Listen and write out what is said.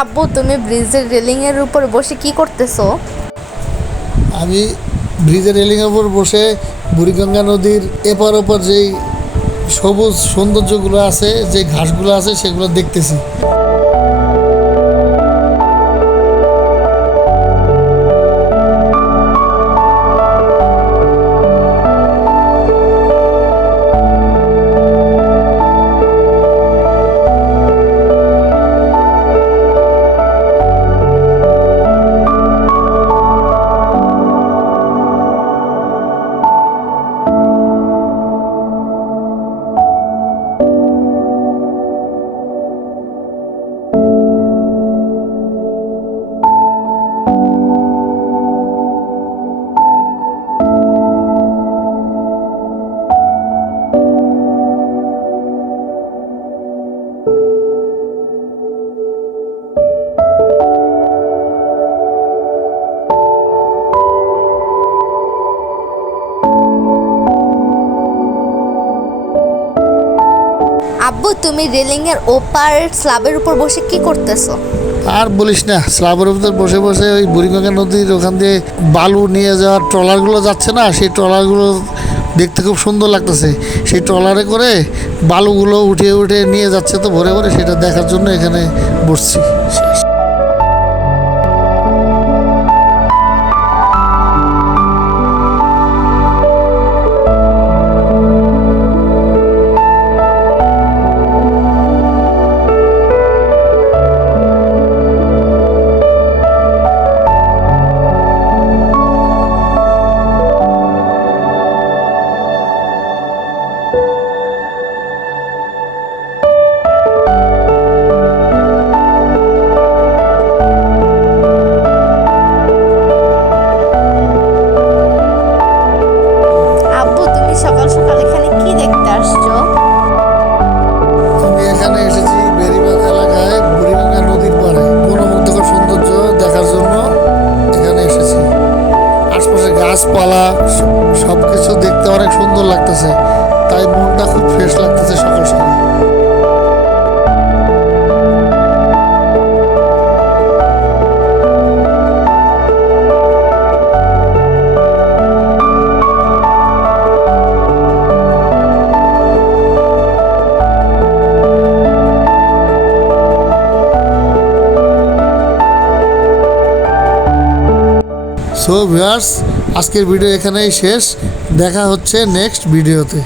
আব্বু, তুমি ব্রিজের রেলিং এর উপর বসে কি করতেছো? আমি ব্রিজের রেলিংয়ের উপর বসে বুড়িগঙ্গা নদীর এপার ওপার যেই সবুজ সৌন্দর্যগুলো আছে, যে ঘাসগুলো আছে, সেগুলো দেখতেছি। আব্বু, তুমি রেলিং এর ওপার স্ল্যাবের উপর বসে কি করতেছো? আর বলিস না, স্ল্যাবের উপর বসে বসে ওই বুড়িগঙ্গা নদীর ওখান দিয়ে বালু নিয়ে যাওয়ার ট্রলারগুলো যাচ্ছে না, সেই ট্রলারগুলো দেখতে খুব সুন্দর লাগতেছে। সেই ট্রলারে করে বালুগুলো উঠিয়ে উঠিয়ে নিয়ে যাচ্ছে তো ভরে ভরে, সেটা দেখার জন্য এখানে বসছি। আব্বু, তুমি সকাল সকাল এখানে কি দেখতে আসছো? আমি এখানে এসেছি বেরিবাঁধ এলাকায় বুড়িগঙ্গা নদীর পাড়ে মনোমুগ্ধকর সৌন্দর্য দেখার জন্য এখানে এসেছি। আশপাশে গাছপালা সব কিছু দেখতে অনেক সুন্দর লাগতেছে, তাই মনটা খুব ফ্রেশ লাগতেছে সকাল সকাল। সো ভিউয়ার্স, আজকের ভিডিও এখানেই শেষ। দেখা হচ্ছে নেক্সট ভিডিওতে।